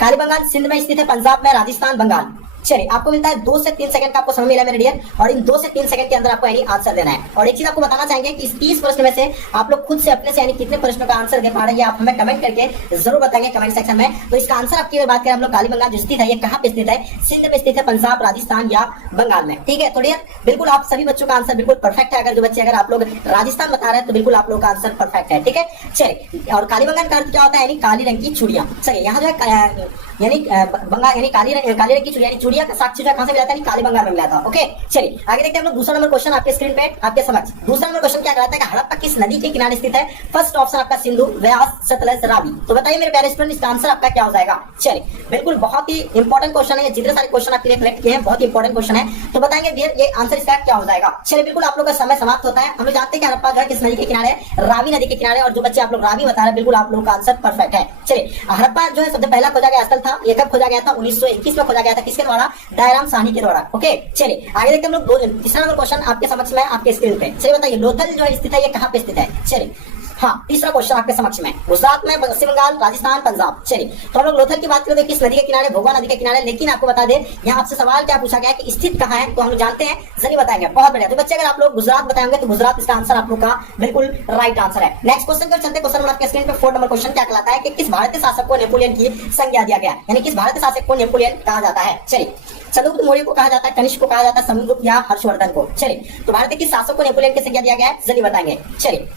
कालीबंगान सिंध में स्थित है, पंजाब में, राजस्थान, बंगाल। चलिए, आपको मिलता है 2 से 3 सेकंड का आपको समय मिला मेरे डियर, और इन 2 से 3 सेकंड के अंदर आपको यानी आंसर देना है। और एक चीज आपको बताना चाहेंगे कि इस 30 प्रश्न में से आप लोग खुद से अपने से यानी कितने प्रश्नों का आंसर दे पा रहे हैं, आप हमें कमेंट करके जरूर बताएंगे कमेंट सेक्शन में। तो इसका आंसर आपकी अगर बात करें हम लोग, कालीबंगान जो स्थित है ये कहाँ पे स्थित है? सिंध में स्थित है, पंजाब, राजस्थान या बंगाल में। ठीक है, तो डियर बिल्कुल आप सभी बच्चों का आंसर बिल्कुल परफेक्ट है। अगर जो बच्चे अगर आप लोग राजस्थान बता रहे हैं तो बिल्कुल आप लोग का आंसर परफेक्ट है। ठीक है, चलिए, और कालीबंगान का अर्थ क्या होता है? यानी काली रंग की चूड़ियां। चलिए, यहाँ जो है यानी बंगाल यानी काली रंग की चूड़िया, यानी चूड़िया का साक्षी कहां से मिला था? कालीबंगान में मिला था। ओके, चलिए आगे देखते हैं हम लोग दूसरा नंबर क्वेश्चन आपके स्क्रीन पे आपके समक्ष। दूसरा नंबर क्वेश्चन क्या कहता है कि हड़प्पा किस नदी के किनारे स्थित है? फर्स्ट ऑप्शन आपका सिंधु, व्यास, सतलज, रावी। तो बताइए मेरे प्यारे स्टूडेंट, इसका आंसर आपका क्या हो जाएगा? चलिए, बिल्कुल बहुत ही इंपॉर्टेंट क्वेश्चन है, जितने सारे क्वेश्चन आपके लिए कलेक्ट किए हैं बहुत ही इंपॉर्टेंट क्वेश्चन है। तो बताएंगे डियर ये आंसर इसका क्या हो जाएगा? चलिए, बिल्कुल आप लोग का समय समाप्त होता है। हम लोग जानते हैं कि हड़प्पा जो है किस नदी के किनारे? रावी नदी के किनारे। और जो बच्चे आप लोग रावी बता रहे हैं बिल्कुल आप लोगों का आंसर परफेक्ट है। चलिए, हड़प्पा जो है सबसे पहला खोजा गया स्थल था, ये कब खोजा गया था? 1921 में खोजा गया था। किसके द्वारा? दयाराम साहनी के द्वारा। ओके, चलिए आगे देखते हैं हम लोग तीसरा नंबर क्वेश्चन आपके समक्ष में आपके स्क्रीन पे। चलिए बताइए, लोथल जो स्थित है ये कहाँ पे स्थित है? चलिए, हाँ, तीसरा क्वेश्चन आपके समक्ष में, गुजरात में, पश्चिम बंगाल, राजस्थान, पंजाब। चलिए, तो हम लोग लोथल की बात करें तो किस नदी के किनारे? भोगा नदी के किनारे। लेकिन आपको बता दें यहाँ आपसे सवाल क्या पूछा गया कि स्थित कहाँ है, तो हम लोग जानते हैं, जल्दी बताएंगे। बहुत बढ़िया। तो बच्चे अगर आप लोग गुजरात बताएंगे तो गुजरात इसका आंसर आप लोग का बिल्कुल राइट आंसर है। नेक्स्ट क्वेश्चन पर चलते। क्वेश्चन आपके स्क्रीन पे 4 नंबर क्वेश्चन क्या कहलाता है कि किस भारतीय शासक को नेपोलियन की संज्ञा दिया गया? यानी किस भारतीय शासक को नेपोलियन कहा जाता है? चलिए, चंद्रगुप्त मौर्य को कहा जाता है, कनिष्क को कहा जाता है, समुद्रगुप्त या हर्षवर्धन को? चलिए, तो भारतीय किस शासक को नेपोलियन की संज्ञा दिया गया है? जल्दी बताएंगे। चलिए,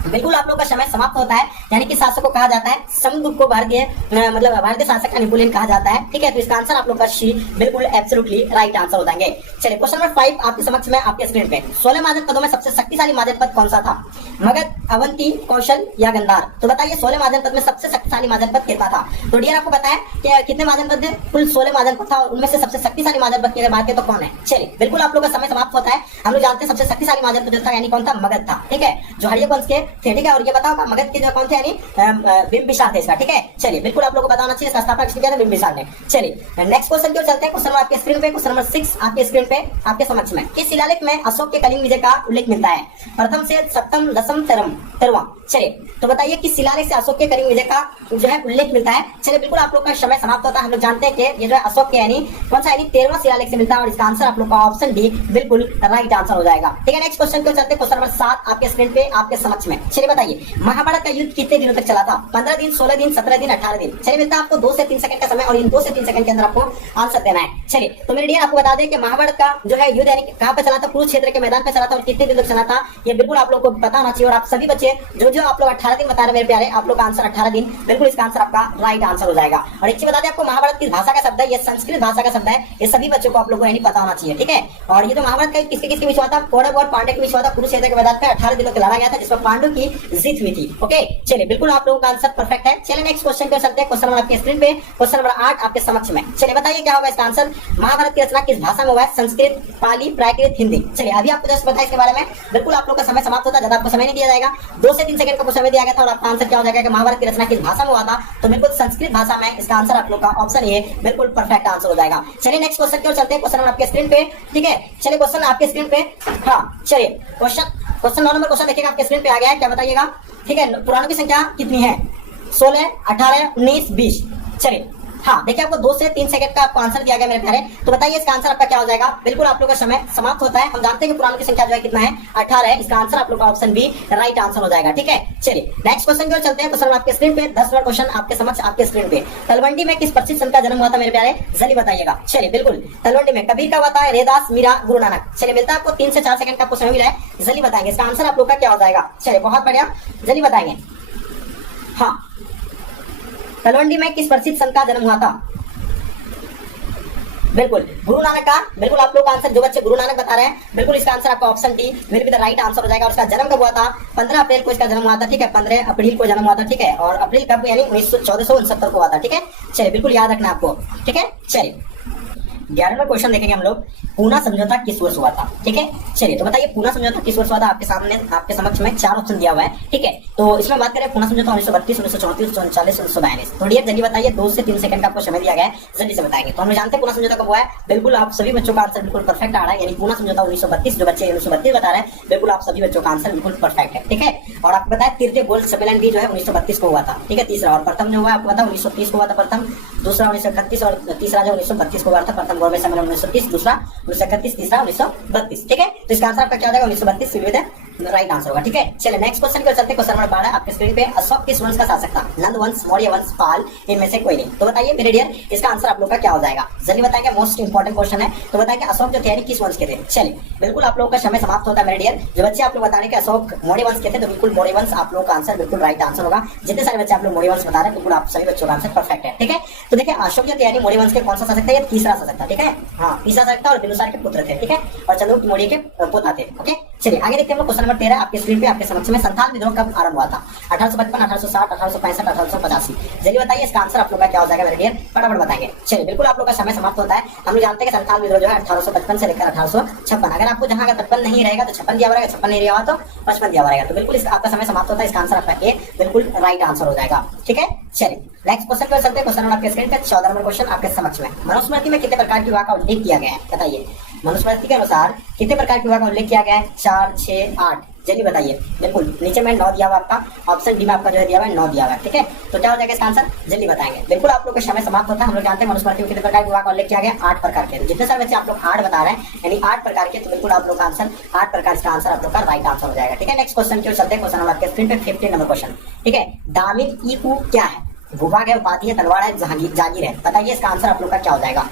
बिल्कुल आप लोग का समय समाप्त होता है। यानी कि शासक को कहा जाता है समुद्रगुप्त को भारतीय मतलब भारतीय शासक का नेपोलियन कहा जाता है। ठीक है, तो इसका आंसर आप लोग का सी बिल्कुल एब्सोल्युटली राइट आंसर हो जाएंगे। चलिए, क्वेश्चन नंबर 5 आपके समक्ष में आपके स्क्रीन पे। 16 महाजन पदों में सबसे शक्तिशाली महाजन पद कौन सा था? मगध, अवंती, कौशल या गंधार? तो बताइए 16 महाजन पद में सबसे शक्तिशाली महाजन पद कितना था? तो डियर आपको पता है कि कितने महाजन पद थे? कुल 16 महाजन पद था, और उनमें से सबसे शक्तिशाली महाजन पद की अगर बात करें तो कौन है? चलिए, बिल्कुल आप लोग का समय समाप्त होता है। हम लोग जानते हैं सबसे शक्तिशाली महाजन पद जो था यानी कौन था? मगध था। ठीक है, जो हरिया वंश के थे। ठीक है, और ये बताओ मगध के जो कौन थे? यानी बिंबिसार थे इसका। ठीक है, चलिए बिल्कुल आप लोगों को बताना चाहिए इसका स्थापना किसने किया था? बिंबिसार ने। चलिए, नेक्स्ट क्वेश्चन की ओर चलते हैं। क्वेश्चन आपके स्क्रीन पे, क्वेश्चन नंबर 6 आपके स्क्रीन पे आपके समक्ष में। किस शिलालेख में अशोक के कलिंग विजय का उल्लेख मिलता है? प्रथम से सप्तम, दसम, तेरहवां। चलिए, तो बताइए किस शिलालेख से अशोक के कलिंग विजय का जो है उल्लेख मिलता है? चलिए, बिल्कुल आप लोग का समय समाप्त होता है। हम लोग जानते हैं कि ये जो है अशोक के यानी कौन सा? यानी 13वां शिलालेख से मिलता है, और इसका आंसर आप लोग का ऑप्शन डी बिल्कुल राइट आंसर हो जाएगा। ठीक है, नेक्स्ट क्वेश्चन की ओर चलते हैं। क्वेश्चन नंबर 7 आपके स्क्रीन पे आपके समक्ष में। चलिए बताइए, महाभारत का युद्ध कितने दिनों तक चला था? 15 दिन, 16 दिन, 17 दिन, 18 दिन? चलिए, मिलता है आपको 2 से 3 सेकंड का समय, और इन 2 से 3 सेकंड के अंदर आपको आंसर देना है। चलिए, तो मेरे डियर आपको बता दें कि महाभारत का जो है युद्ध यानी कहां पे चला था? कुरुक्षेत्र के मैदान पे चला था, और कितने दिन तक चला था ये बिल्कुल आप लोग को पता होना चाहिए। और आप सभी बच्चे जो आप लोग 18 दिन बता रहे मेरे प्यारे, आप लोग का आंसर 18 दिन बिल्कुल इसका आंसर आपका राइट आंसर हो जाएगा। और एक चीज बता दें आपको, महाभारत किस भाषा का शब्द है? ये संस्कृत भाषा का शब्द है। ये सभी बच्चों को आप लोगों को यानी पता होना चाहिए। ठीक है, और ये तो महाभारत का किसके किसके बीच हुआ था? कौरव और पांडव के बीच हुआ था। कुरुक्षेत्र के मैदान पे 18 दिनों के लड़ा गया था, जिसमें पांडव की जीत हुई थी। ओके, चलिए बिल्कुल आप लोगों का आंसर परफेक्ट है। चलिए, नेक्स्ट क्वेश्चन पे चलते हैं। क्वेश्चन नंबर आपके स्क्रीन पे, क्वेश्चन नंबर 8 आपके समक्ष में। चलिए बताइए क्या होगा इसका आंसर? महाभारत की रचना किस भाषा में हुआ है? संस्कृत, पाली, प्राकृत, हिंदी? चलिए, अभी आपको जस्ट बताया इसके बारे में। बिल्कुल आप लोग का समय समाप्त होता है, ज्यादा आपको समय नहीं दिया जाएगा। 2 से 3 सेकंड का समय दिया गया था, और आपका आंसर क्या हो जाएगा कि महाभारत की रचना किस भाषा में हुआ था? तो बिल्कुल संस्कृत भाषा में। इसका आंसर आप लोग का ऑप्शन ए बिल्कुल परफेक्ट आंसर हो जाएगा। चलिए, नेक्स्ट क्वेश्चन की ओर चलते हैं। क्वेश्चन आपके स्क्रीन पे। ठीक है, चलिए क्वेश्चन आपके स्क्रीन पे। हाँ, चलिए क्वेश्चन 9 नंबर क्वेश्चन देखिएगा आपके स्क्रीन पे आ गया है। क्या बताइएगा? ठीक है, पुराणों की संख्या कितनी है? 16, 18, 19, 20? चलिए, हाँ देखिए आपको 2 से 3 सेकंड का आपको आंसर दिया गया मेरे प्यारे। तो बताइए इसका आंसर आपका क्या हो जाएगा? बिल्कुल आप लोग का समय समाप्त होता है। हम जानते हैं कि पुराणों की संख्या जो है कितना है? 18 है। इसका आंसर आप लोग का ऑप्शन बी राइट आंसर हो जाएगा। ठीक है, चलिए नेक्स्ट क्वेश्चन की ओर चलते हैं। क्वेश्चन आपके स्क्रीन पे 10 नंबर क्वेश्चन आपके समक्ष आपके स्क्रीन पे। तलवंडी में किस प्रसिद्ध संत का जन्म हुआ था मेरे प्यारे? जल्दी बताइएगा। चलिए, बिल्कुल तलवंडी में कबीर का हुआ था, रैदास, मीरा, गुरु नानक? चलिए, मिलता है आपको 3 से 4 सेकंड का आपको समय मिला है। जल्दी बताएंगे इसका आंसर आप लोग का क्या हो जाएगा? चलिए, बहुत बढ़िया, जल्दी बताएंगे। हाँ, तलवंडी में किस प्रसिद्ध संत का जन्म हुआ था? बिल्कुल गुरु नानक का। बिल्कुल आप लोग का आंसर जो बच्चे गुरु नानक बता रहे हैं बिल्कुल इसका आंसर आपका option D will be the right answer हो जाएगा। और उसका जन्म कब हुआ था? 15 अप्रैल को इसका जन्म हुआ था। ठीक है, 15 अप्रैल को जन्म हुआ था। ठीक है, और अप्रैल कब यानी 1469 को हुआ था। ठीक है, चलिए बिल्कुल याद रखना आपको। ठीक है, चलिए 11वां क्वेश्चन देखेंगे हम लोग। पूना समझौता किस वर्ष हुआ था? ठीक है, चलिए तो बताइए पूना समझौता किस वर्ष हुआ था? आपके सामने आपके समक्ष में 4 ऑप्शन दिया हुआ है। ठीक है, तो इसमें बात करें पूना समझौता 1932, 1934, 1939, 1942। थोड़ी जल्दी बताइए, 2 से 3 सेकंड का आपको समय दिया गया है, जल्दी से बताएंगे। तो हम जानते हैं पूना समझौता कब हुआ है? बिल्कुल आप सभी बच्चों का आंसर बिल्कुल परफेक्ट आ रहा है। यानी पूना समझौता 1932, जो बच्चे 1932 बता रहे हैं बिल्कुल आप सभी बच्चों का आंसर बिल्कुल परफेक्ट है। ठीक है, और आपको बताया तृतीय गोल्ड सम्मेलन भी जो है 1932 को हुआ था। ठीक है, तीसरा। और प्रथम जो हुआ आपको पता 1930 को हुआ था प्रथम, दूसरा 1931 और तीसरा जो 1932 को हुआ था। प्रथम बॉम्बे सम्मेलन 1930, दूसरा 1931, तीसरा 1932। ठीक है, तो इसका आंसर आपका क्या हो जाएगा 1932 will be the right answer होगा। ठीक है, चलिए नेक्स्ट क्वेश्चन की ओर चलते हैं। क्वेश्चन नंबर 12 आपके स्क्रीन पे, अशोक किस वंश का शासक था? नंद वंश, मौर्य वंश, पाल, इनमें से कोई नहीं। तो बताइए मेरे डियर, इसका आंसर आप लोग का क्या हो जाएगा? जल्दी बताएंगे, मोस्ट इंपॉर्टेंट क्वेश्चन है। तो बताइए अशोक जो थे किस वंश के थे? चलिए बिल्कुल आप लोगों का समय समाप्त होता है मेरे डियर। जो बच्चे आप लोग बता रहे हैं कि अशोक मौर्य वंश के थे, तो बिल्कुल मौर्य वंश आप लोग का आंसर बिल्कुल राइट आंसर होगा। जितने सारे बच्चे आप लोग मौर्य वंश बता रहे हैं, बिल्कुल आप सभी बच्चों का आंसर परफेक्ट है। ठीक है, तो देखिए अशोक जो थे मौर्य वंश के कौन सा शासक था? ये तीसरा शासक था। ठीक है, हाँ तीसरा शासक था और बिंदुसार के पुत्र थे। ठीक है, और चंद्रगुप्त मौर्य के पोता थे। ओके, चलिए आगे देखते हैं हम क्वेश्चन नंबर 13 आपके स्क्रीन पे आपके समक्ष में। संथाल विद्रोह कब आरंभ हुआ था? 1855, 1860, 1865, 1885। जल्दी बताइए इसका आंसर आप लोग का क्या हो जाएगा मेरे डियर, फटाफट बताएंगे। चलिए बिल्कुल आप लोग का समय समाप्त होता है। हम लोग जानते हैं कि संथाल विद्रोह जो है 1855 से लेकर 1856। अगर आपको जहां 55 नहीं रहेगा तो 56 दिया हुआ रहेगा, 56 नहीं रहेगा तो 55 दिया हुआ रहेगा। तो बिल्कुल इसका आपका समय समाप्त होता है। इसका आंसर आपका ए बिल्कुल राइट आंसर हो जाएगा। ठीक है, चलिए नेक्स्ट क्वेश्चन पर चलते हैं। क्वेश्चन नंबर आपके स्क्रीन पे 14 नंबर क्वेश्चन आपके समक्ष में। मनुस्मृति में कितने प्रकार की विवाह का उल्लेख किया गया है? बताइए मनुस्मृति के अनुसार कितने प्रकार की विवाह का उल्लेख किया गया है? 4, 6, 8। जल्दी बताइए। बिल्कुल नीचे में 9 दिया हुआ आपका, ऑप्शन डी में आपका जो है दिया हुआ है 9 दिया हुआ है। ठीक है, तो क्या हो जाएगा इसका आंसर? जल्दी बताएंगे। बिल्कुल आप लोग का समय समाप्त होता है। हम लोग जानते हैं मनुस्मृति में कितने प्रकार की विवाह का उल्लेख किया गया? 8 प्रकार के। जितने सारे बच्चे आप लोग 8 बता रहे हैं, यानी 8 प्रकार के, तो बिल्कुल आप लोग का आंसर 8 प्रकार का आंसर आप लोग का राइट आंसर हो जाएगा। ठीक है, नेक्स्ट क्वेश्चन की ओर चलते हैं। क्वेश्चन नंबर आपके स्क्रीन पे 15 नंबर क्वेश्चन। ठीक है, दामिन ई क्या है? भूभाग है, उपाधि है, तलवार है, जागीर है? बताइए इसका आंसर आप लोग का क्या हो जाएगा?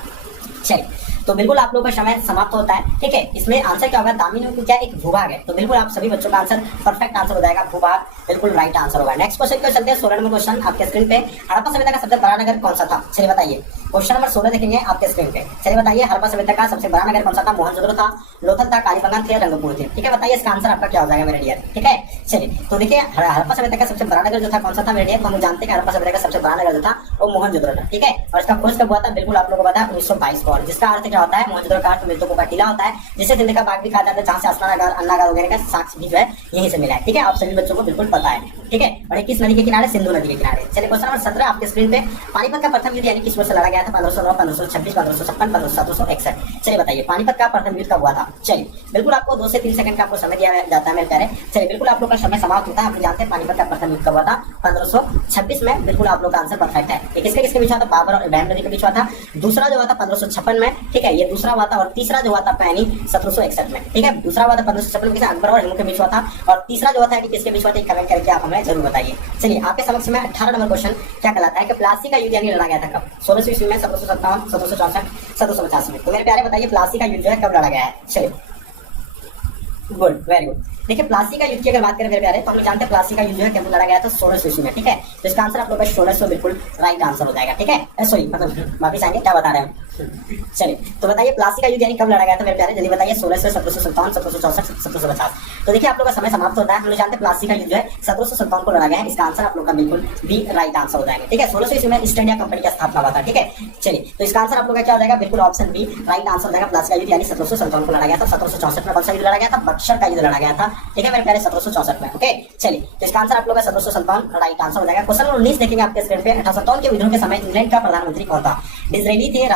चलिए तो बिल्कुल आप लोगों का समय समाप्त होता है। ठीक है, इसमें आंसर क्या होगा? दामिनी क्या एक भूभाग है। तो बिल्कुल आप सभी बच्चों का आंसर परफेक्ट आंसर हो जाएगा, भूभाग बिल्कुल राइट आंसर होगा। नेक्स्ट क्वेश्चन पे चलते हैं। 16 नंबर क्वेश्चन आपके स्क्रीन पे, हड़प्पा सभ्यता का सबसे बड़ा नगर कौन सा था? चलिए बताइए। क्वेश्चन नंबर 16 देखेंगे आपके स्क्रीन पे। चलिए बताइए हड़प्पा सभ्यता का सबसे बड़ा नगर कौन सा था? मोहनजोदड़ो था, लोथल था, कालीबंगान थे, रंगपुर थे। ठीक है, बताइए इसका आंसर आपका क्या हो जाएगा मेरे डियर? ठीक है, चलिए तो देखिए हड़प्पा सभ्यता का सबसे बड़ा नगर जो था कौन सा था मेरे डियर? तो हम जानते हैं हड़प्पा सभ्यता का सबसे बड़ा नगर जो था वो मोहनजोदड़ो था। ठीक है, और इसका खोज कब हुआ था? बिल्कुल आप लोगों को पता है 1922 को। जिसका अर्थ क्या होता है? मोहनजोदड़ो का मृतकों का टीला होता है, जिसे जिंदगी का बाग भी कहा जाता है, जहां से अस्नागार, अन्नागार वगैरह का साक्ष्य भी जो है यहीं से मिला है। ठीक है, आप सभी बच्चों को बिल्कुल पता है। ठीक है, और किस नदी के किनारे? सिंधु नदी के किनारे। चलिए क्वेश्चन नंबर 17 आपके स्क्रीन पे, पानीपत का प्रथम युद्ध यानी किस वर्ष लड़ा गया था? 1509, 1526, 1556, 1761। चलिए बताइए पानीपत का प्रथम युद्ध कब हुआ था? चलिए बिल्कुल आपको 2 से 3 सेकंड का आपको समय दिया जाता है मेरे प्यारे। चलिए बिल्कुल आप लोग का समय समाप्त होता है। आप जानते हैं पानीपत का प्रथम युद्ध कब हुआ था? 1526 में। बिल्कुल आप लोग का आंसर परफेक्ट है। ये किसके बीच हुआ था? बाबर और इब्राहिम लोदी के बीच हुआ था। दूसरा जो हुआ था 1556 में। ठीक है, ये दूसरा हुआ था। और तीसरा जो हुआ था 1761 में। ठीक है, दूसरा हुआ था 1556 में, अकबर और हिमू के बीच हुआ था। और तीसरा जो हुआ था किसके बीच हुआ था? कमेंट करके आप हमें जरूर बताइए। चलिए आपके समक्ष में 18 नंबर क्वेश्चन क्या कहलाता है कि प्लासी का युद्ध यानी लड़ा गया था कब? 16वीं ईस्वी में, 1757, 1764, 1785 में। तो मेरे प्यारे बताइए प्लासी का युद्ध जो है कब लड़ा गया है? चलिए गुड, वेरी गुड। देखिए प्लासी का युद्ध की अगर बात करें मेरे प्यारे, तो हम जानते हैं प्लासी का युद्ध जो है कब लड़ा गया था? 16वीं ईस्वी में। ठीक है, तो इसका आंसर आप लोग का 1600 बिल्कुल राइट आंसर हो जाएगा। ठीक है, सॉरी मतलब वापिस आएंगे, क्या बता रहे हैं? चलिए तो बताइए प्लासी का युद्ध यानी कब लड़ा गया था मेरे प्यारे? जल्दी बताइए। 1600, 1757, 1764, 1750। तो देखिए आप लोग का समय समाप्त होता है। हम लोग जानते हैं प्लासी का युद्ध जो है 1757 को लड़ा गया है। इसका आंसर आप लोग का बिल्कुल भी राइट आंसर हो जाएगा। ठीक है, 1600 ईस्वी में ईस्ट इंडिया कंपनी का स्थापना हुआ था। ठीक है, चलिए तो इसका आंसर आप लोग का क्या हो जाएगा? बिल्कुल ऑप्शन बी राइट आंसर हो जाएगा। प्लासी का युद्ध यानी 1757 को लड़ा गया था। 1764 में कौन सा युद्ध लड़ा गया था? बक्सर का युद्ध लड़ा गया था। ठीक है मेरे प्यारे, 1764 में। ओके, चलिए तो इसका आंसर आप लोग का 1757 राइट आंसर हो जाएगा। क्वेश्चन नंबर 19 देखेंगे आपके स्क्रीन पे। 1857 के विद्रोह के समय इंग्लैंड का प्रधानमंत्री कौन था? डिसरेली थे,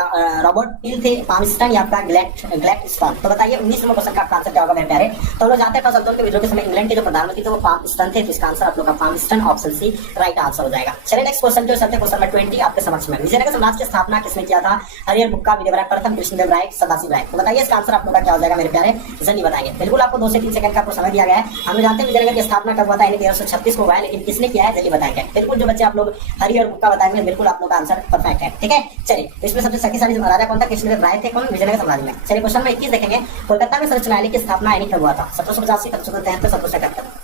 रॉबर्ट पील थे, पामिस्टन या आपका ग्लैडस्टोन? तो बताइए 19 नंबर क्वेश्चन का आपका आंसर क्या होगा मेरे प्यारे? तो लोग जानते हैं 1857 के विद्रोह के समय इंग्लैंड के जो प्रधानमंत्री थे वो पामिस्टन थे। तो इसका आंसर आप लोग का Palmerston option C right answer हो जाएगा। चलिए नेक्स्ट क्वेश्चन की ओर चलते हैं। क्वेश्चन नंबर 20 आपके समक्ष में। विजयनगर साम्राज्य की स्थापना किसने किया था? हरिहर बुक्का, विजयवराय प्रथम, कृष्णदेव राय, सदाशिव राय? तो बताइए इसका आंसर आप लोग का क्या हो जाएगा मेरे प्यारे? जल्दी बताइए। बिल्कुल आपको 2 से 3 सेकंड का आपको समय दिया गया है। हम जानते हैं विजयनगर की स्थापना कब हुआ था? 1336 को हुआ है, लेकिन किसने किया है? जल्दी बताएंगे। बिल्कुल जो बच्चे आप लोग हरिहर बुक्का बताएंगे बिल्कुल आप लोग का आंसर परफेक्ट है। ठीक है, चलिए तो इसमें सबसे शक्तिशाली राजा कौन था? कृष्णदेव राय थे। कौन? विजयनगर साम्राज्य में। चलिए क्वेश्चन में 21 देखेंगे। कोलकाता में सर्वोच्च न्यायालय की स्थापना यानी कब हुआ था? 1785, 1773, 1771।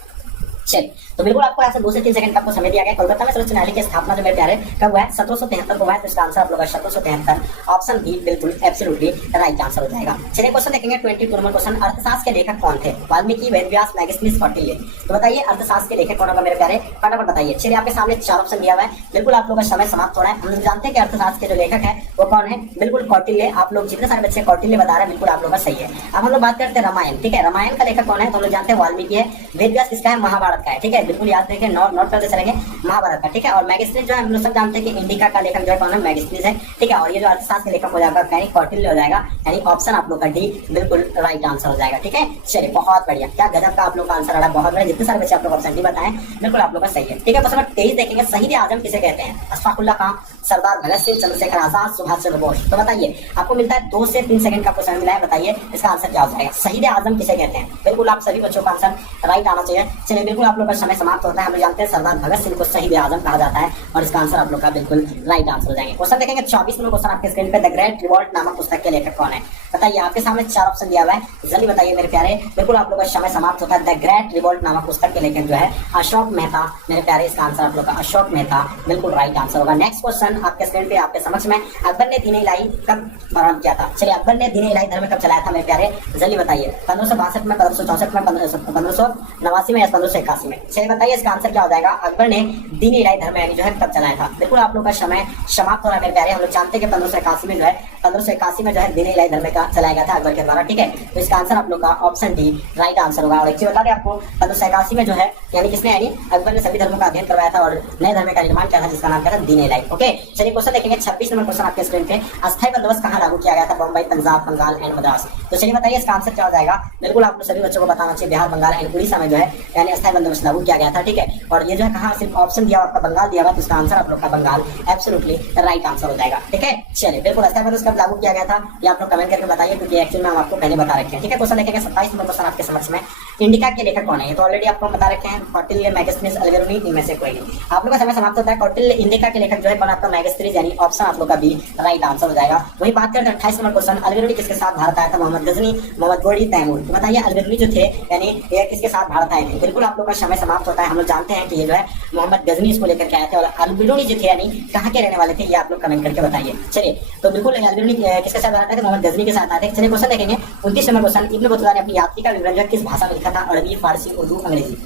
चलिए तो बिल्कुल आपको यहाँ से 2 से 3 सेकंड का आपको समय दिया गया। कोलकाता में सर्वोच्च न्यायालय की स्थापना जो मेरे प्यारे कब हुआ है? 1773 को हुआ है। तो इसका आंसर आप लोग का 1773 ऑप्शन बी बिल्कुल एब्सोल्युटली राइट आंसर हो जाएगा। चलिए क्वेश्चन देखेंगे 22 नंबर क्वेश्चन। अर्थशास्त्र के लेखक कौन थे? वाल्मीकि, वेदव्यास, मैगस्थनीज, कौटिल्य? तो बताइए अर्थशास्त्र के लेखक कौन होगा मेरे प्यारे? फटाफट बताइए। चलिए आपके सामने 4 ऑप्शन दिया हुआ है। बिल्कुल आप लोग का समय समाप्त हो रहा है। हम लोग जानते हैं कि अर्थशास्त्र के जो लेखक है वो कौन है? बिल्कुल कौटिल्य। आप लोग जितने सारे बच्चे कौटिल्य बता रहे हैं बिल्कुल आप लोग का सही है। अब हम लोग बात करते हैं रामायण। ठीक है, रामायण का लेखक कौन है? तो हम लोग जानते हैं वाल्मीकि है। वेदव्यास किसका है? महाभारत महाभारत का है, ठीक है, बिल्कुल याद रखिए, नोट करते चलेंगे, महाभारत का, ठीक है। और मैगस्ट्रीज जो है हम लोग सब जानते हैं कि इंडिका का लेखक जो है कौन है, मैगस्ट्रीज है, ठीक है। और ये जो अर्थशास्त्र के लेखक हो जाएगा यानी कौटिल्य हो जाएगा, यानी ऑप्शन आप लोग का डी बिल्कुल राइट आंसर हो जाएगा, ठीक है। चलिए बहुत बढ़िया, क्या गजब का आप लोग का आंसर आ रहा है, बहुत बढ़िया, जितने सारे बच्चे आप लोग ऑप्शन डी बताएं बिल्कुल आप लोग का सही है, ठीक है। क्वेश्चन नंबर 23 देखेंगे, शहीद आजम किसे कहते हैं, अशफाकुल्ला खां, सरदार भगत सिंह, चंद्रशेखर आजाद, सुभाष चंद्र बोस। तो बताइए, आपको मिलता है 2 से 3 सेकंड का क्वेश्चन मिला है, बताइए इसका आंसर क्या हो जाएगा। शहीद आजम किसे कहते हैं, बिल्कुल आप सभी बच्चों का आंसर राइट आना चाहिए। चलिए बिल्कुल आप लोग का समय समाप्त होता है, हम लोग जानते हैं सरदार भगत सिंह को शहीद आजम कहा जाता है और इसका आंसर आप लोग का बिल्कुल राइट आंसर हो जाएंगे। क्वेश्चन देखेंगे 24 नंबर क्वेश्चन आपके स्क्रीन पे, द ग्रेट रिवॉल्ट नामक पुस्तक के लेखक कौन है, बताइए। आपके सामने 4 ऑप्शन दिया हुआ है, जल्दी बताइए मेरे प्यारे, बिल्कुल आप लोग का समय समाप्त होता है। द ग्रेट रिवॉल्ट नामक पुस्तक के लेखक जो है अशोक मेहता, मेरे प्यारे, इसका आंसर आप लोग का अशोक मेहता बिल्कुल राइट आंसर होगा। नेक्स्ट क्वेश्चन आपके स्क्रीन पे आपके समक्ष में, अकबर ने दीन इलाही कब प्रारंभ किया था, चलिए अकबर ने दीन इलाही धर्म कब चलाया था मेरे प्यारे, जल्दी बताइए। 1562 में, 1564 में, 1589 में या 1581 में, चलिए बताइए इसका आंसर क्या हो जाएगा। अकबर ने दीन इलाही धर्म यानी जो है कब चलाया था, बिल्कुल आप लोग का समय समाप्त हो रहा है मेरे प्यारे। हम लोग जानते हैं कि 1581 में जो है 1581 में जो है दीन इलाही धर्म का चलाया गया था अकबर के द्वारा, ठीक है। तो इसका आंसर आप लोग का ऑप्शन डी राइट आंसर होगा। और एक चीज बता दें आपको, 1581 में जो है यानी किसने, यानी अकबर ने सभी धर्मों का अध्ययन करवाया था और नए धर्म का निर्माण किया था जिसका नाम क्या था, दीन इलाही। ओके, चलिए क्वेश्चन देखेंगे 26 नंबर क्वेश्चन आपके स्क्रीन पे, अस्थायी बंदोबस्त कहाँ लागू किया गया था, बम्बई, पंजाब, बंगाल एंड मद्रास। तो चलिए बताइए इसका आंसर क्या हो जाएगा, बिल्कुल आप सभी बच्चों को बताना चाहिए, बिहार, बंगाल एंड उड़ीसा में जो है यानी अस्थायी बंदोबस्त लागू किया गया था, ठीक है। और ये जो है कहाँ, सिर्फ ऑप्शन दिया आपका बंगाल दिया हुआ, तो इसका आंसर आप लोग का बंगाल एब्सोल्युटली राइट आंसर हो जाएगा, ठीक है। चलिए बिल्कुल अस्थायी बंदोबस्त कब लागू किया गया था ये आप लोग कमेंट करके बताइए, क्योंकि एक्चुअली में हम आपको पहले बता रखे हैं, ठीक है। क्वेश्चन देखेंगे 27 नंबर क्वेश्चन आपके समक्ष में, इंडिका के लेखक कौन है, ये तो ऑलरेडी आपको बता रखे हैं, कौटिल्य, मैगस्ट्रीज, अलबेरुनी, इनमें से कोई नहीं। आप लोग का समय समाप्त होता है। कौटिल्य, इंडिका के लेखक जो है कौन, आपका मैगस्ट्रीज, यानी ऑप्शन आप लोग का बी राइट आंसर हो जाएगा। वही बात करते हैं 28 नंबर क्वेश्चन, अलबेरुनी किसके साथ भारत आया था, मोहम्मद गजनी, मोहम्मद गोरी, तैमूर। तो बताइए अलबेरुनी जो थे यानी ये किसके साथ भारत आए थे, बिल्कुल आप लोग का समय समाप्त होता है। हम लोग जानते हैं कि ये जो है मोहम्मद गजनी इसको लेकर के आए थे, और अलबेरुनी जो थे यानी कहाँ के रहने वाले थे, ये आप लोग कमेंट करके बताइए। चलिए तो बिल्कुल अलबेरुनी किसके साथ भारत आए थे, मोहम्मद गजनी के साथ आए थे। चलिए क्वेश्चन देखेंगे 29 नंबर क्वेश्चन, इब्न बतूता ने अपनी यात्री का विवरण जो किस भाषा में लिखा था, अरबी, फारसी, उर्दू, अंग्रेजी।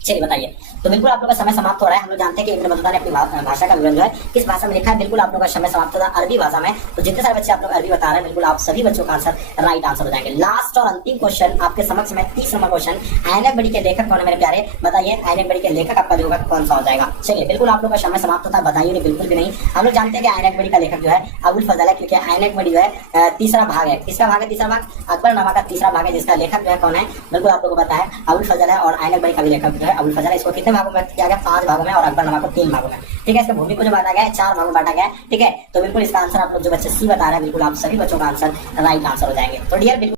चलिए बताइए, तो बिल्कुल आप लोग का समय समाप्त हो रहा है। हम लोग जानते हैं कि इब्न बतूता ने अपनी भाषा का विवरण जो है किस भाषा में लिखा है, बिल्कुल आप लोग का समय समाप्त होता है अरबी भाषा में। तो जितने सारे बच्चे आप लोग अरबी बता रहे हैं, बिल्कुल आप सभी बच्चों का आंसर राइट आंसर हो जाएंगे। लास्ट और अंतिम क्वेश्चन आपके समक्ष में 30 नंबर क्वेश्चन, ऐनक बड़ी के लेखक कौन है मेरे प्यारे, बताइए ऐनक बड़ी के लेखक आपका जो होगा कौन सा हो जाएगा। चलिए बिल्कुल आप लोग का समय समाप्त होता है, बताइए नहीं बिल्कुल भी नहीं। हम लोग जानते हैं कि ऐनक बड़ी का लेखक जो है अबुल फजल है, क्योंकि ऐनक बड़ी जो है तीसरा भाग है, किसका भाग है, तीसरा भाग अकबरनामा का तीसरा भाग है, जिसका लेखक जो है कौन है, बिल्कुल आप लोगों को पता है अबुल फजल है। और ऐनक बड़ी का भी लेखक जो है अबुल फजल है। इसको कितने भागों में किया गया, 5 भागों में, और अकबरनामा को 3 भागों में, ठीक है। इसका भूमि को जो बांटा गया है 4 भागों में बांटा गया है, ठीक है। तो बिल्कुल इसका आंसर आप लोग जो बच्चे सी बता रहे हैं, बिल्कुल आप सभी बच्चों का आंसर राइट आंसर हो जाएंगे। तो डियर बिल्कुल